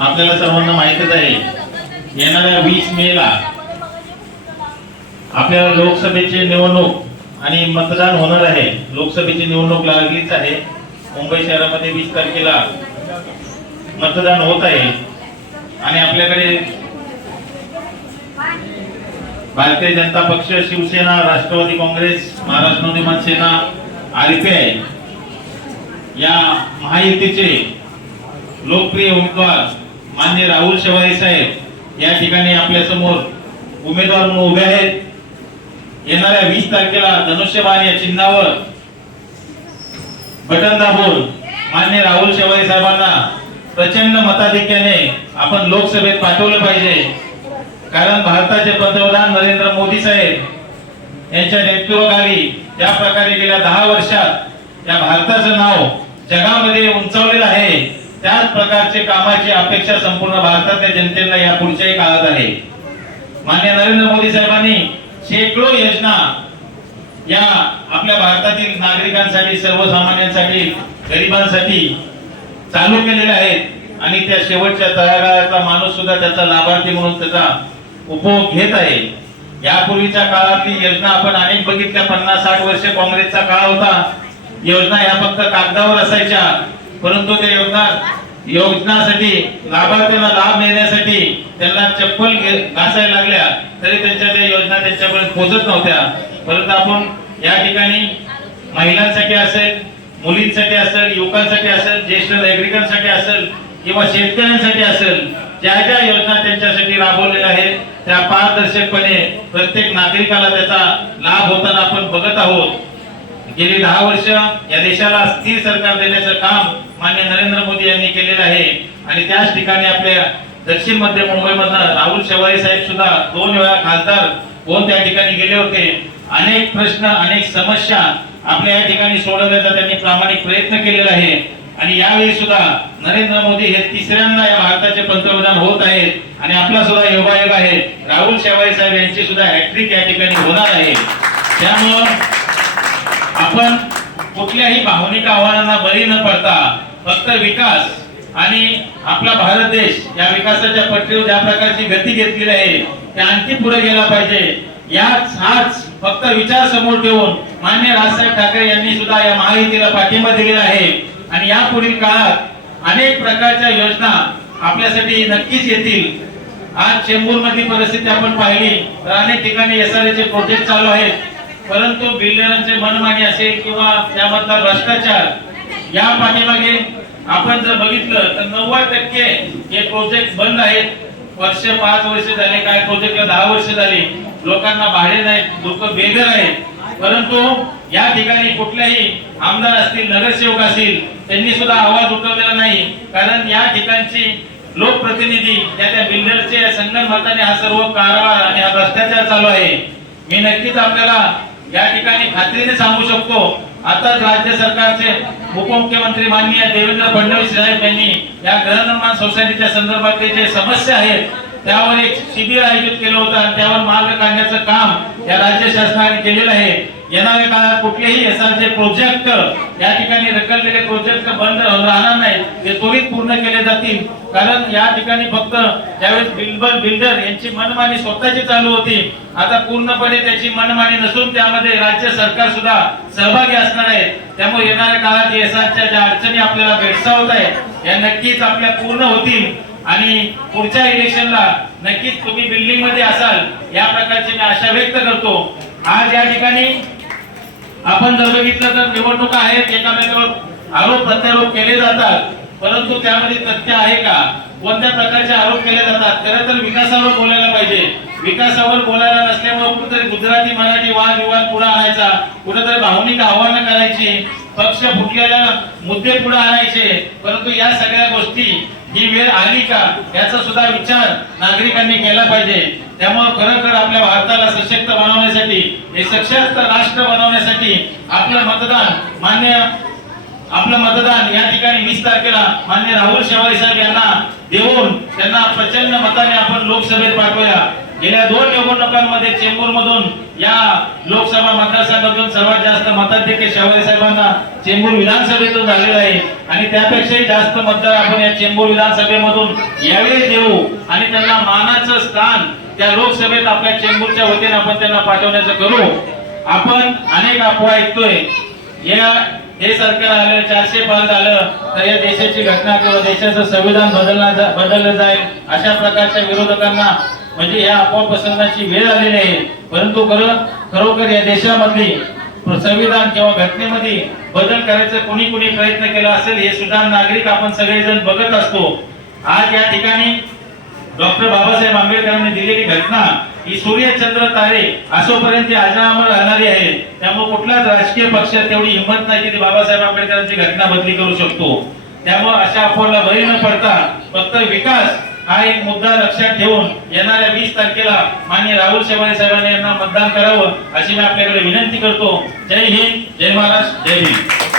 आपल्याला सर्वांना माहितच आहे, येणाऱ्या 20 मेला आपल्याला लोकसभेची निवडणूक आणि मतदान होणार आहे। लोकसभेची निवडणूक लागलीच आहे। मुंबई शहरामध्ये 20 तारखेला मतदान होत आहे आणि आपल्याकडे भारतीय जनता पक्ष, शिवसेना, राष्ट्रवादी काँग्रेस, महाराष्ट्र नवनिर्माण सेना, आरपीआय या महायुतीचे लोकप्रिय उमेदवार माननीय राहुल शेवाळे साहेब या ठिकाणी आपल्या समोर उमेदवार म्हणून उभे आहेत। येणाऱ्या 20 तारखेला धनुष्यबाण या चिन्हावर बटन दाबून माननीय राहुल शेवाळे साहेबांना प्रचंड मताधिक्याने आपण लोकसभेत पाठवलं पाहिजे। कारण भारताचे पंतप्रधान नरेंद्र मोदी साहेब यांच्या नेतृत्वाखाली ज्या प्रकारे गेल्या 10 वर्षात या भारताचं नाव जगामध्ये उंचावलेलं आहे, त्याच प्रकारचे कामाची अपेक्षा संपूर्ण भारताच्या जनतेला या पुढच्याही काळात आहे। माननीय नरेंद्र मोदी साहेबांनी शेकडो योजना या आपल्या भारतातील नागरिकांसाठी, सर्वसामान्यांसाठी, गरिबांसाठी चालू केलेल्या आहेत आणि त्या शेवटच्या तळागाळातला माणूस सुद्धा त्याचा लाभार्थी म्हणून त्याचा उपभोग घेत आहे। यापूर्वीच्या काळातली योजना आपण अनेक बघितल्या। 50-60 वर्ष काँग्रेसचा काळ होता। योजना या फक्त कागदावर असायच्या, परंतु त्या योजनासाठी लाभार्थ्यांना लाभ मिळण्यासाठी त्यांना चप्पल घासायला लागल्या तरी त्यांच्या त्या योजना त्यांच्यापर्यंत पोहोचत नव्हत्या। परंतु आपण या ठिकाणी महिलांसाठी असेल, मुलींसाठी असेल, युवकांसाठी असेल, ज्येष्ठ नागरिकांसाठी असेल किंवा शेतकऱ्यांसाठी असेल, ज्या ज्या योजना त्यांच्यासाठी राबवलेल्या आहेत त्या पारदर्शकपणे प्रत्येक नागरिकाला त्याचा लाभ होताना आपण बघत आहोत। गेली 10 वर्ष या देशाला स्थिर सरकार देण्याचं काम माननीय नरेंद्र मोदी यांनी केलेलं आहे आणि त्याच ठिकाणी आपल्या दक्षिण मध्य मुंबईमधून राहुल शेवाळे साहेब सुद्धा 2 वेळा खासदार होऊन त्या ठिकाणी गेले होते। अनेक प्रश्न, अनेक समस्या आपल्या या ठिकाणी सोडवण्याचा त्यांनी प्रामाणिक प्रयत्न केलेला आहे आणि यावेळी सुद्धा नरेंद्र मोदी हे तिसऱ्यांदा या भारताचे पंतप्रधान होत आहेत आणि आपला सुद्धा योगायोग आहे, राहुल शेवाळे साहेब यांची सुद्धा हॅट्रिक या ठिकाणी होणार आहे। त्यामुळे आपण कुठल्याही भावनिक आव्हानांना बळी न पडता फक्त विकास आणि आपला भारत देश या विकासाच्या पटरीवर ज्या प्रकारची गती घेतलेली आहे त्या आणखी पुढे गेला पाहिजे, हाच फक्त विचार समोर ठेवून माननीय राजसाहेब ठाकरे यांनी सुद्धा या महायुतीला पाठिंबा दिलेला आहे आणि यापुढील काळात अनेक प्रकारच्या योजना आपल्यासाठी नक्कीच येतील। आज चेंबूर मधली परिस्थिती आपण पाहिली तर अनेक ठिकाणी एसआरएचे प्रोजेक्ट चालू आहेत, परंतु बिल्डरांचे मनमानी असेल किंवा त्यामधला भ्रष्टाचार या पाठीमागे आपण जर बघितलं तर 90% हे प्रोजेक्ट बंद आहेत। 5 वर्ष झाले, काय प्रोजेक्टला 10 वर्ष झाली, लोकांना भाडे नाहीत, लोक बेघर आहेत, परंतु या ठिकाणी कुठल्याही आमदार असतील, नगरसेवक असतील, त्यांनी सुद्धा आवाज उठवलेला नाही। कारण या ठिकाणची लोकप्रतिनिधी त्या बिल्डरचे संगनमताने हा सर्व कारभार आणि हा भ्रष्टाचार चालू आहे। मी नक्कीच आपल्याला या ठिकाणी खात्रीने सांगू शकतो, आताच राज्य सरकारचे उपमुख्यमंत्री माननीय देवेंद्र फडणवीस साहेब यांनी या गृहनिर्माण सोसायटीच्या संदर्भातले जे समस्या आहेत त्यावर एक शिबिर आयोजित केलं होतं आणि त्यावर मार्ग काढण्याचं काम या राज्य शासनाने केलेलं आहे। येणाऱ्या काळात कुठलेही एसआरचे प्रोजेक्ट या ठिकाणी रखडलेले प्रोजेक्ट बंद राहणार नाहीत, ते त्वरित पूर्ण केले जातील। कारण या ठिकाणी फक्त ज्यावेळेस बिल्डर यांची मनमानी स्वतःची चालू होती, आता पूर्णपणे त्याची मनमानी नसून त्यामध्ये राज्य सरकार सुद्धा सहभागी असणार आहे। त्यामुळे येणाऱ्या काळात एसआरच्या ज्या अडचणी आपल्याला भेडसावत आहेत या नक्कीच आपल्या पूर्ण होतील आणि पुढच्या इलेक्शनला नक्कीच तुम्ही बिल्डिंग मध्ये असाल या प्रकारची मी आशा व्यक्त करतो। आज या ठिकाणी आपण जर बघितलं तर निवडणुका आहेत, एकामेकावर आरोप प्रत्यारोप केले जातात, परंतु त्यामध्ये तथ्य आहे का? कोणत्या प्रकारचे आरोप केले जातात? खरं तर विकासावर बोलायला पाहिजे। विकासावर बोलायला नसल्यामुळे कुठेतरी गुजराती मराठी वादविवाद पुढे आणायचा, कुठेतरी भावनिक आव्हानं करायची, पक्ष फुटलेला मुद्दे पुढे आणायचे, परंतु या सगळ्या गोष्टी ही वेळ आली का याचा सुद्धा विचार नागरिकांनी केला पाहिजे। त्यामुळे खरोखर आपल्या भारताला सशक्त बनवण्यासाठी, एक सशक्त राष्ट्र बनवण्यासाठी आपलं मतदान या ठिकाणी 20 तारखेला माननीय राहुल शेवाळे साहेब यांना देऊन त्यांना प्रचंड मताने आपण लोकसभेत पाठवूया। गेल्या 2 निवडणुकांमध्ये चेंबूर मधून या लोकसभा मतदारसंघातून सर्वात जास्त मताधिक्य शेवाळे साहेबांना चेंबूर विधानसभेतून झालेलं आहे आणि त्यापेक्षाही जास्त मतदार आपण या चेंबूर विधानसभेमधून यावेळी देऊ आणि त्यांना मानाचं स्थान त्या लोकसभेत आपल्या चेंबूरच्या वतीने आपण त्यांना पाठवण्याचं करू. आपण अनेक अफवा ऐकतोय, हे सरकार आलं 400 पार झालं तर या देशाची घटना किंवा देशाचं संविधान बदललं जाईल अशा प्रकारच्या विरोधकांना म्हणजे या अफवा पसरवण्याची वेळ आलेली आहे. परंतु खरोखर या देशामधली संविधान किंवा घटनेमध्ये बदल करायचा कोणी प्रयत्न केला असेल हे सुद्धा नागरिक आपण सगळेजण बघत असतो. आज या ठिकाणी डॉक्टर बाबासाहेब आंबेडकरांनी दिलेली घटना ही सूर्य चंद्र तारे असोपर्यंत अजरामर राहणारी आहे. त्यामुळे कुठलाच राजकीय पक्ष तेवढी हिंमत नाही की बाबासाहेब आंबेडकरांची घटना बदली करू शकतो. त्यामुळे अशा अफवाला बळी न पडता फक्त विकास हा एक मुद्दा लक्षात ठेवून येणाऱ्या 20 तारखेला माननीय राहुल शेवाळे साहेबांनी यांना मतदान करावं अशी मी आपल्याकडे विनंती करतो. जय हिंद, जय महाराष्ट्र, जय भीम.